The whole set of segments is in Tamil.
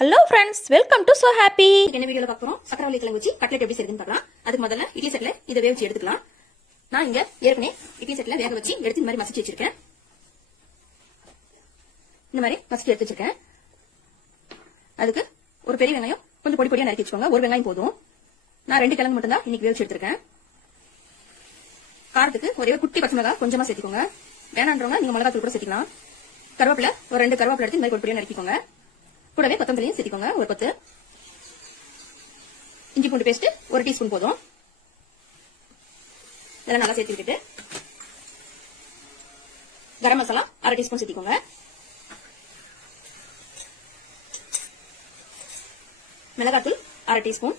Hello friends, welcome to so happy. என்ன வீடியோல பார்க்குறோம், சக்கரவள்ளி கிழங்கு வச்சு கட்லெட் எப்படி செய்யுதுன்னு பார்க்கலாம். அதுக்கு முதல்ல இட்லி செட்ல இதை வேக வச்சு எடுத்துக்கலாம். நான் இங்க ஏற்கனவே இட்லி செட்ல வேக வச்சு எடுத்து இந்த மாதிரி மசிச்சு வச்சிருக்கேன். இந்த மாதிரி மசிச்சு எடுத்து வச்சிருக்கேன். அதுக்கு ஒரு பெரிய வெங்காயம் கொஞ்சம் பொடி பொடியா நறுக்கி வச்சுக்கோங்க. ஒரு வெங்காயம் போதும். நான் 2 கிழங்கு மட்டும் தான் இன்னைக்கு வேக வச்சு எடுத்திருக்கேன். காரத்துக்கு ஒரே குட்டி பச்சை மிளகாய் கொஞ்சமா சேர்த்துக்கோங்க. வேணான்றவங்க நீங்க மிளகாத்தூள் கூட சேர்த்துக்கலாம். கருவேப்பிலை ஒரு 2 கருவேப்பிலை எடுத்து இந்த மாதிரி பொடி பொடியா நறுக்கிக்கோங்க. கூடவே கொத்தமல்லியும் சேர்த்துக்கோங்க, ஒரு கொத்து. இஞ்சி பூண்டு பேஸ்ட் 1 டீஸ்பூன் போதும். இதெல்லாம் நல்லா சேர்த்து விட்டுட்டு கரம் மசாலா 1/2 டீஸ்பூன் சேர்த்துக்கோங்க. மிளகாத்தூள் 1/2 டீஸ்பூன்.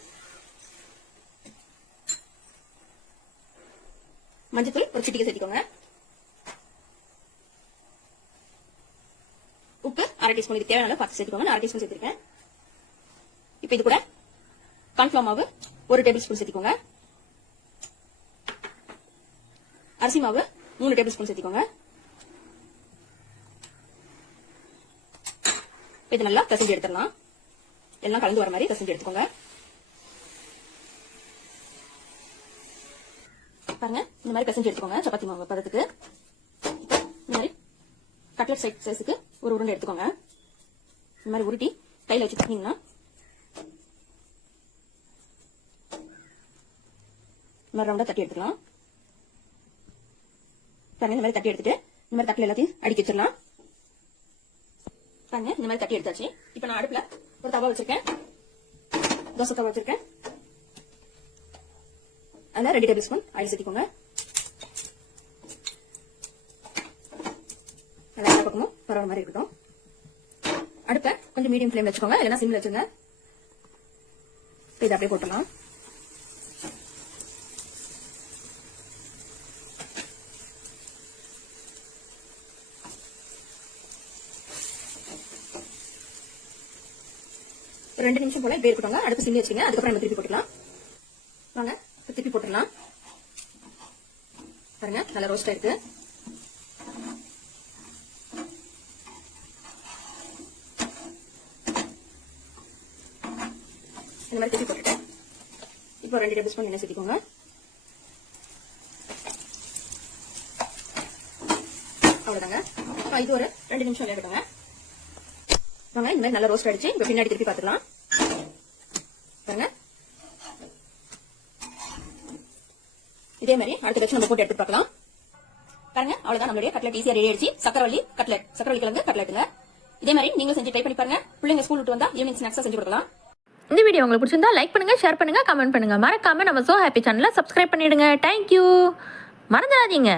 மஞ்சத்தூள் ஒரு சிட்டிகை சேர்த்துக்கோங்க. உப்பு 1/2 டீஸ்பூன். இது தேவையான பார்த்து சேர்த்துக்கோங்க. நான் 1/2 டீஸ்பூன் சேர்த்திருக்கேன். இப்போ இது கூட கார்ன்ஃபிளவர் மாவு 1 டேபிள் ஸ்பூன் சேர்த்துக்கோங்க. அரிசி மாவு 3 டேபிள் ஸ்பூன் சேர்த்துக்கோங்க. இது நல்லா பிசைஞ்சு எடுத்துடலாம். எல்லாம் கலந்து வர மாதிரி பிசைஞ்சு எடுத்துக்கோங்க. பாருங்க, இந்த மாதிரி பிசைஞ்சு எடுத்துக்கோங்க. சப்பாத்தி மாவு பதத்துக்கு. இந்த மாதிரி கட்லெட் சைஸுக்கு ஒரு உருண்டை எடுத்துக்கோங்க. இந்த மாதிரி உருட்டி கையில வச்சு தட்டினீங்கன்னா இந்த மாதிரி ரவுண்டா தட்டி எடுத்துக்கலாம். பாருங்க, இந்த மாதிரி தட்டி எடுத்துட்டு இந்த மாதிரி தட்டில எல்லாத்தையும் அடுக்கி வச்சிடலாம். பாருங்க, இந்த மாதிரி தட்டி எடுத்தாச்சு. இப்ப நான் அடுப்புல ஒரு தவா வச்சிருக்கேன். தோசை தவா வச்சிருக்கேன். அதுல 2 டேபிள் ஸ்பூன் ஆயில் சேர்த்திக்கோங்க. நல்லா பக்கமும் பரவ மாதிரி இருக்கட்டும். அடுப்பை கொஞ்சம் மீடியம் ஃப்ளேம் வச்சுக்கோங்க, இல்லைன்னா சிம்ல வச்சுங்க. இதை அப்படியே போட்டலாம். ஒரு 2 நிமிஷம் போல இப்படி இருக்கட்டும். அடுப்பு சிம்ல வச்சுங்க. அதுக்கப்புறம் நம்ம திருப்பி போட்டுக்கலாம். வாங்க, திருப்பி போட்டுடலாம். பாருங்க, நல்லா ரோஸ்ட் ஆயிருக்கு. இந்த மாதிரி திருப்பி போட்டுட்டு இப்போ 2 டேபிள் ஸ்பூன் எண்ணெய் சேர்த்துக்கோங்க. அவ்வளவுதாங்க. இது ஒரு 2 நிமிஷம் வேகட்டுங்க. வாங்க, இந்த மாதிரி நல்லா ரோஸ்ட் ஆயிடுச்சு. இப்போ பின்னாடி திருப்பி பார்த்துக்கலாம். பாருங்க, இதே மாதிரி அடுத்த வச்சு நம்ம போட்டு எடுத்து பார்க்கலாம். பாருங்க, அவ்வளவுதான், நம்மளுடைய கட்லெட் ஈஸியா ரெடி ஆயிடுச்சு. சக்கரவள்ளி கிழங்கு கட்லெட்டுங்க. இதே மாதிரி நீங்க செஞ்சு ட்ரை பண்ணி பாருங்க. பிள்ளைங்க ஸ்கூல் விட்டு வந்தா ஈவினிங் ஸ்நாக்ஸா செஞ்சு கொடுக்கலாம். இந்த வீடியோ உங்களுக்கு பிடிச்சிருந்தா லைக் பண்ணுங்க, ஷேர் பண்ணுங்க, கமெண்ட் பண்ணுங்க. மறக்காம நம்ம சோ ஹாப்பி சேனலை சப்ஸ்கிரைப் பண்ணிடுங்க. தேங்க்யூ. மறந்துடாதீங்க.